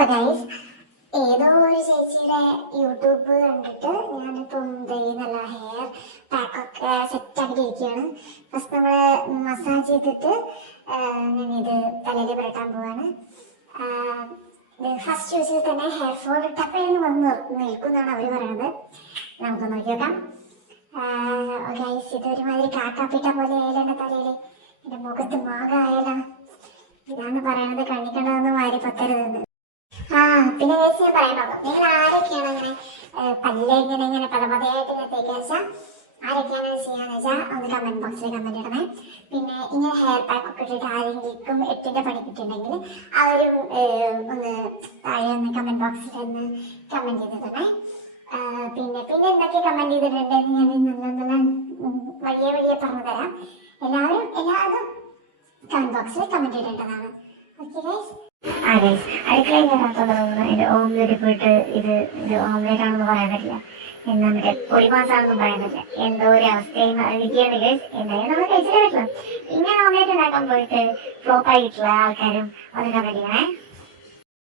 അപ്പൊ ഗൈസ് ഏതോ ഒരു ചേച്ചിയുടെ യൂട്യൂബ് കണ്ടിട്ട് ഞാനിപ്പം നല്ല ഹെയർ പാക്കൊക്കെ സെറ്റാക്കിയിരിക്കുകയാണ്. ഫസ്റ്റ് നമ്മള് മസാജ് ചെയ്തിട്ട് ഞാനിത് തലയിൽ പുരട്ടാൻ പോവാണ്. ഫസ്റ്റ് യൂസിൽ തന്നെ ഹെയർ ഫോൾ ടപ്പേന്ന് വന്ന് നിൽക്കുന്നാണ് അവർ പറയുന്നത്. നമുക്ക് നോക്കി നോക്കാം. ഗൈസ് ഇതൊരുമാതിരി കാക്കാപ്പിട്ട പോലെ ആയാലും എൻ്റെ തലയിൽ എൻ്റെ മുഖത്ത് മാകായാലോ. ഇതാണ് പറയണത്, കണ്ണിക്കണ്ടതെന്ന് മാരി പത്തരുതെന്ന്. പിന്നെ ചേച്ചി ഞാൻ പറയണല്ലോ, നിങ്ങൾ ആരൊക്കെയാണ് അങ്ങനെ പല്ല് ഇങ്ങനെ പലപതയായിട്ട് ഇങ്ങനെ തേക്കുക വെച്ചാൽ ആരൊക്കെയാണ് ചെയ്യാന്ന് വെച്ചാൽ ഒന്ന് കമന്റ് ബോക്സിൽ കമന്റ് ഇടണേ. പിന്നെ ഇങ്ങനെ ഹെയർ പാക്ക് ഒക്കെ ഇട്ടിട്ട് ആരെങ്കിലും 8ന്റെ പണി കിട്ടിയിട്ടുണ്ടെങ്കിൽ അവരും ഒന്ന് താഴെ ഒന്ന് കമന്റ് ബോക്സിൽ ഒന്ന് കമന്റ് ചെയ്തിടണേ. പിന്നെ എന്തൊക്കെ കമന്റ് ചെയ്തിട്ടുണ്ടെന്ന് ഞാൻ നല്ല വഴിയെ പറഞ്ഞു തരാം. എല്ലാവരും കമന്റ് ബോക്സിൽ കമന്റ് ചെയ്തിട്ടുള്ളതാണ്. Okay guys. അടുക്കളയിൽ കയറാത്തോണ്ട് ഇത് ഓംലേറ്റ് പോയിട്ട് ഇത് ഓംലേറ്റ് ആണെന്ന് പറയാൻ പറ്റില്ല, എന്നാ മറ്റേ പൊടിമാസാണെന്നും പറയാൻ പറ്റില്ല. എന്തോ ഒരു അവസ്ഥയിൽ ഇരിക്കുകയാണ് ഗൈസ്. എന്തായാലും നമ്മൾ കഴിച്ചിട്ടേ പറ്റില്ല. ഇങ്ങനെ ഓംലേറ്റ് ഉണ്ടാക്കാൻ പോയിട്ട് ഫ്ലോപ്പ് ആയിട്ടുള്ള ആൾക്കാരും ഒന്ന് കമന്റ് ചെയ്യണേ.